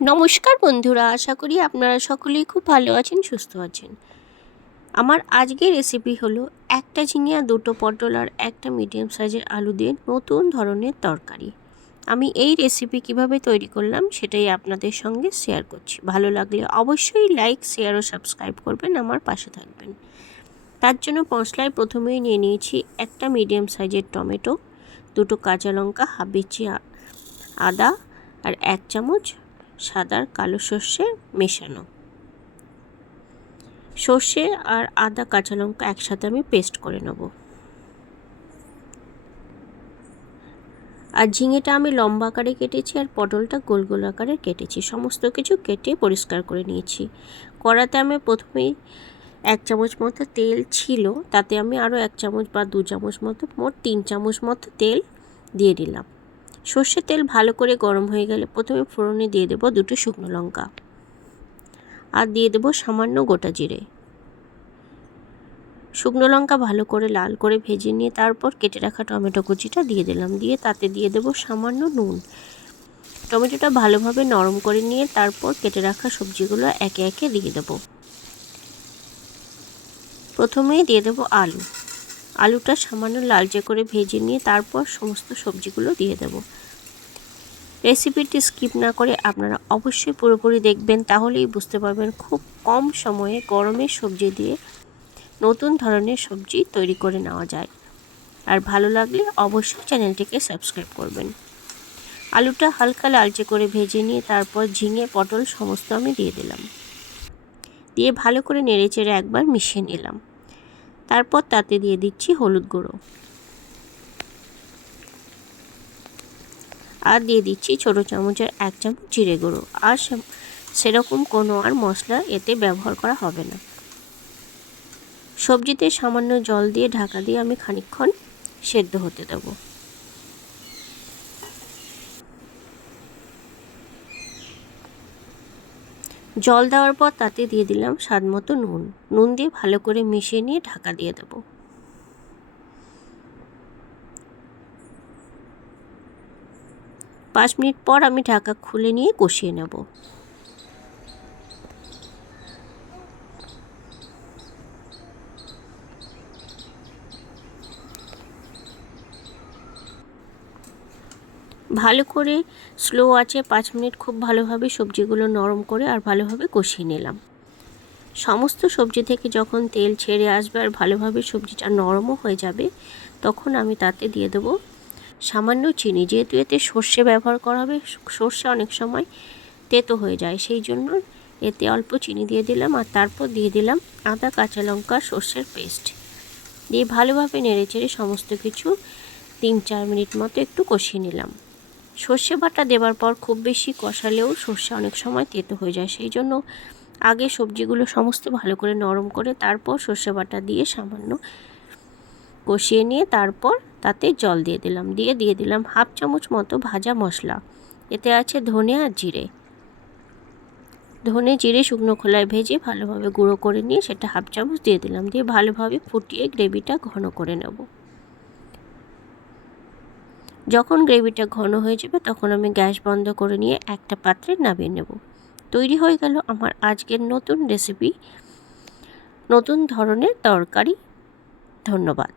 নমস্কার বন্ধুরা, আশা করি আপনারা সকলেই খুব ভালো আছেন, সুস্থ আছেন। আমার আজকের রেসিপি হলো একটা ঝিঙিয়া দুটো পটল আর একটা মিডিয়াম সাইজের আলু দিয়ে নতুন ধরনের তরকারি। আমি এই রেসিপি কীভাবে তৈরি করলাম সেটাই আপনাদের সঙ্গে শেয়ার করছি। ভালো লাগলে অবশ্যই লাইক শেয়ার ও সাবস্ক্রাইব করবেন, আমার পাশে থাকবেন। তার জন্য মশলায় প্রথমেই নিয়ে নিয়েছি একটা মিডিয়াম সাইজের টমেটো, দুটো কাঁচা লঙ্কা, হাফ বিচি আদা আর এক চামচ সাদার কালো সর্ষে মেশানো। সর্ষে আর আদা কাঁচা লঙ্কা একসাথে আমি পেস্ট করে নেব। আর ঝিঙেটা আমি লম্বা আকারে কেটেছি আর পটলটা গোল গোল আকারে কেটেছি। সমস্ত কিছু কেটে পরিষ্কার করে নিয়েছি। কড়াতে আমি প্রথমেই এক চামচ মতো তেল ছিল, তাতে আমি আরও এক চামচ বা দু চামচ মতো, মোট তিন চামচ মতো তেল দিয়ে দিলাম। সর্ষের তেল ভালো করে গরম হয়ে গেলে প্রথমে ফোড়নে দিয়ে দেবো দুটো শুকনো লঙ্কা। আর দিয়ে দেবো সামান্য গোটা জিরে। শুকনো লঙ্কা ভালো করে লাল করে ভেজে নিয়ে তারপর কেটে রাখা টমেটো কুচিটা দিয়ে দিলাম। দিয়ে তাতে দিয়ে দেবো সামান্য নুন। টমেটোটা ভালোভাবে নরম করে নিয়ে তারপর কেটে রাখা সবজিগুলো একে একে দিয়ে দেবো। প্রথমেই দিয়ে দেবো আলু। আলুটা সামান্য লালচে করে ভেজে নিয়ে তারপর সমস্ত সবজিগুলো দিয়ে দেব। রেসিপিটি স্কিপ না করে আপনারা অবশ্যই পুরোপুরি দেখবেন, তাহলেই বুঝতে পারবেন খুব কম সময়ে গরমের সবজি দিয়ে নতুন ধরনের সবজি তৈরি করে নেওয়া যায়। আর ভালো লাগলে অবশ্যই চ্যানেলটিকে সাবস্ক্রাইব করবেন। আলুটা হালকা লালচে করে ভেজে নিয়ে তারপর ঝিঙে, পটল সমস্ত আমি দিয়ে দিলাম। দিয়ে ভালো করে নেড়ে চেড়ে একবার মিশিয়ে নিলাম। তারপর তাতে দিয়ে দিচ্ছি হলুদ গুঁড়ো। আর দিয়ে দিচ্ছি ছোটো চামচের এক চামচ জিরে গুঁড়ো। আর সেরকম কোনো আর মশলা এতে ব্যবহার করা হবে না। সবজিতে সামান্য জল দিয়ে ঢাকা দিয়ে আমি খানিক্ষণ সেদ্ধ হতে দেবো। জল দেওয়ার পর তাতে দিয়ে দিলাম স্বাদ মতো নুন। নুন দিয়ে ভালো করে মিশিয়ে নিয়ে ঢাকা দিয়ে দেব। পাঁচ মিনিট পর আমি ঢাকা খুলে নিয়ে কষিয়ে নেব। ভালো করে স্লো আছে, পাঁচ মিনিট খুব ভালোভাবে সবজিগুলো নরম করে আর ভালোভাবে কষিয়ে নিলাম। সমস্ত সবজি থেকে যখন তেল ছেড়ে আসবে আর ভালোভাবে সবজিটা নরমও হয়ে যাবে, তখন আমি তাতে দিয়ে দেবো সামান্য চিনি। যেহেতু এতে সর্ষে ব্যবহার করা হবে, সর্ষে অনেক সময় তেতো হয়ে যায়, সেই জন্য এতে অল্প চিনি দিয়ে দিলাম আর তারপর দিয়ে দিলাম আদা, কাঁচা লঙ্কা, সর্ষের পেস্ট। দিয়ে ভালোভাবে নেড়ে চেড়ে সমস্ত কিছু তিন চার মিনিট মতো একটু কষিয়ে নিলাম। সর্ষে বাটা দেওয়ার পর খুব বেশি কষালেও সর্ষে অনেক সময় তেতো হয়ে যায়। সেই জন্য আগে সবজিগুলো সমস্ত ভালো করে নরম করে তারপর সর্ষে বাটা দিয়ে সামান্য কষিয়ে নিয়ে তারপর তাতে জল দিয়ে দিলাম। দিয়ে দিয়ে দিলাম হাফ চামচ মতো ভাজা মশলা। এতে আছে ধনে আর জিরে। ধনে, জিরে, শুকনো খোলায় ভেজে ভালোভাবে গুঁড়ো করে নিয়ে সেটা হাফ চামচ দিয়ে দিলাম। দিয়ে ভালোভাবে ফুটিয়ে গ্রেভিটা ঘন করে নেব। যখন গ্রেভিটা ঘন হয়ে যাবে তখন আমি গ্যাস বন্ধ করে নিয়ে একটা পাত্রে নামিয়ে নেব। তৈরি হয়ে গেল আমার আজকের নতুন রেসিপি নতুন ধরনের তরকারি। ধন্যবাদ।